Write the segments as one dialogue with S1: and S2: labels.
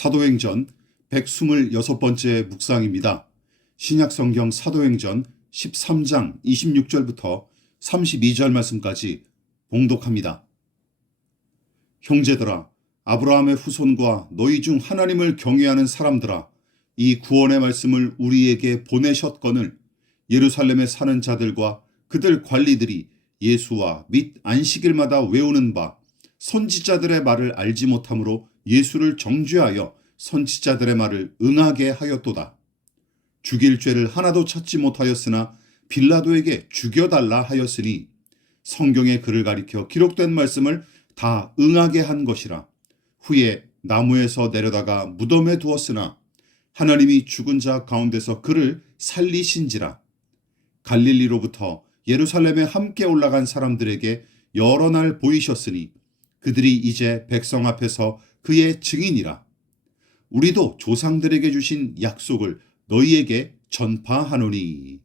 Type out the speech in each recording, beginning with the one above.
S1: 사도행전 126번째 묵상입니다. 신약성경 사도행전 13장 26절부터 32절 말씀까지 봉독합니다. 형제들아, 아브라함의 후손과 너희 중 하나님을 경외하는 사람들아, 이 구원의 말씀을 우리에게 보내셨거늘 예루살렘에 사는 자들과 그들 관리들이 예수와 및 안식일마다 외우는 바 선지자들의 말을 알지 못함으로 예수를 정죄하여 선지자들의 말을 응하게 하였도다. 죽일 죄를 하나도 찾지 못하였으나 빌라도에게 죽여달라 하였으니 성경의 글을 가리켜 기록된 말씀을 다 응하게 한 것이라. 후에 나무에서 내려다가 무덤에 두었으나 하나님이 죽은 자 가운데서 그를 살리신지라. 갈릴리로부터 예루살렘에 함께 올라간 사람들에게 여러 날 보이셨으니 그들이 이제 백성 앞에서 그의 증인이라. 우리도 조상들에게 주신 약속을 너희에게 전파하노니.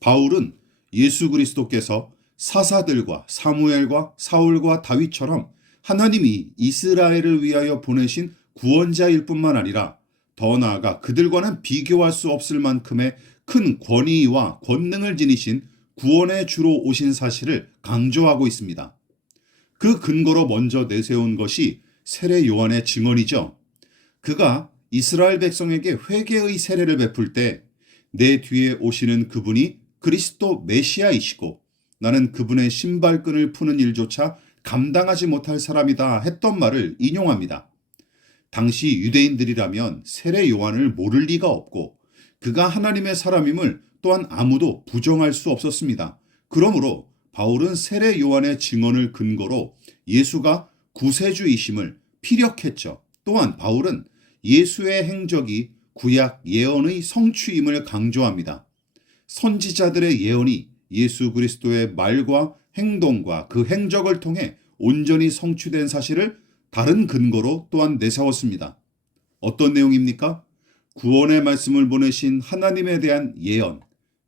S1: 바울은 예수 그리스도께서 사사들과 사무엘과 사울과 다윗처럼 하나님이 이스라엘을 위하여 보내신 구원자일 뿐만 아니라 더 나아가 그들과는 비교할 수 없을 만큼의 큰 권위와 권능을 지니신 구원의 주로 오신 사실을 강조하고 있습니다. 그 근거로 먼저 내세운 것이 세례 요한의 증언이죠. 그가 이스라엘 백성에게 회개의 세례를 베풀 때 내 뒤에 오시는 그분이 그리스도 메시아이시고 나는 그분의 신발끈을 푸는 일조차 감당하지 못할 사람이다 했던 말을 인용합니다. 당시 유대인들이라면 세례 요한을 모를 리가 없고 그가 하나님의 사람임을 또한 아무도 부정할 수 없었습니다. 그러므로 바울은 세례 요한의 증언을 근거로 예수가 구세주이심을 피력했죠. 또한 바울은 예수의 행적이 구약 예언의 성취임을 강조합니다. 선지자들의 예언이 예수 그리스도의 말과 행동과 그 행적을 통해 온전히 성취된 사실을 다른 근거로 또한 내세웠습니다. 어떤 내용입니까? 구원의 말씀을 보내신 하나님에 대한 예언,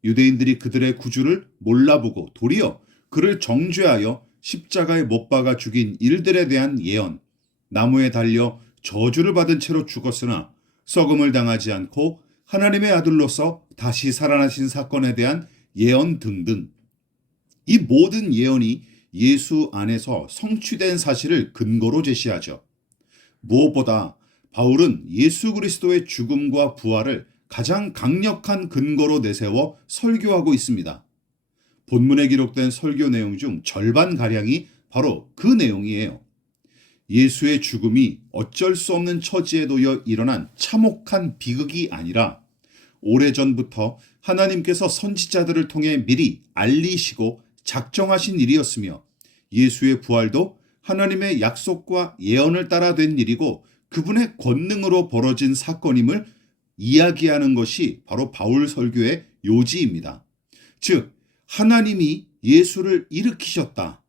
S1: 유대인들이 그들의 구주를 몰라보고 도리어 그를 정죄하여 십자가에 못 박아 죽인 일들에 대한 예언, 나무에 달려 저주를 받은 채로 죽었으나 썩음을 당하지 않고 하나님의 아들로서 다시 살아나신 사건에 대한 예언 등등. 이 모든 예언이 예수 안에서 성취된 사실을 근거로 제시하죠. 무엇보다 바울은 예수 그리스도의 죽음과 부활을 가장 강력한 근거로 내세워 설교하고 있습니다. 본문에 기록된 설교 내용 중 절반 가량이 바로 그 내용이에요. 예수의 죽음이 어쩔 수 없는 처지에 놓여 일어난 참혹한 비극이 아니라 오래전부터 하나님께서 선지자들을 통해 미리 알리시고 작정하신 일이었으며 예수의 부활도 하나님의 약속과 예언을 따라 된 일이고 그분의 권능으로 벌어진 사건임을 이야기하는 것이 바로 바울 설교의 요지입니다. 즉, 하나님이 예수를 일으키셨다.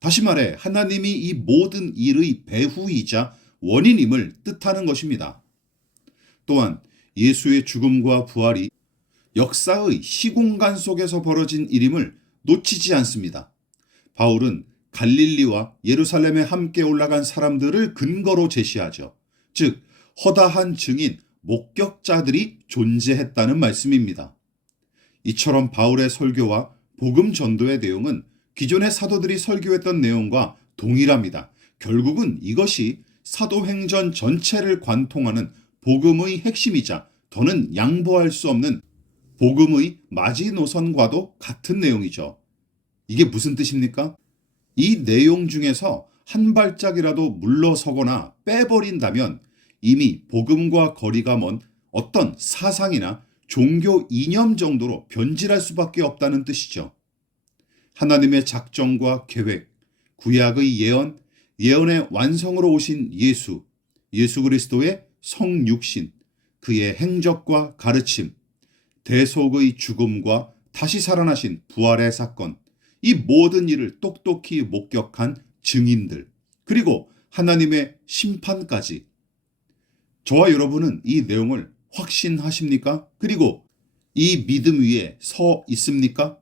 S1: 다시 말해, 하나님이 이 모든 일의 배후이자 원인임을 뜻하는 것입니다. 또한 예수의 죽음과 부활이 역사의 시공간 속에서 벌어진 일임을 놓치지 않습니다. 바울은 갈릴리와 예루살렘에 함께 올라간 사람들을 근거로 제시하죠. 즉, 허다한 증인, 목격자들이 존재했다는 말씀입니다. 이처럼 바울의 설교와 복음 전도의 내용은 기존의 사도들이 설교했던 내용과 동일합니다. 결국은 이것이 사도행전 전체를 관통하는 복음의 핵심이자 더는 양보할 수 없는 복음의 마지노선과도 같은 내용이죠. 이게 무슨 뜻입니까? 이 내용 중에서 한 발짝이라도 물러서거나 빼버린다면 이미 복음과 거리가 먼 어떤 사상이나 종교 이념 정도로 변질할 수밖에 없다는 뜻이죠. 하나님의 작정과 계획, 구약의 예언, 예언의 완성으로 오신 예수, 예수 그리스도의 성육신, 그의 행적과 가르침, 대속의 죽음과 다시 살아나신 부활의 사건, 이 모든 일을 똑똑히 목격한 증인들, 그리고 하나님의 심판까지. 저와 여러분은 이 내용을 확신하십니까? 그리고 이 믿음 위에 서 있습니까?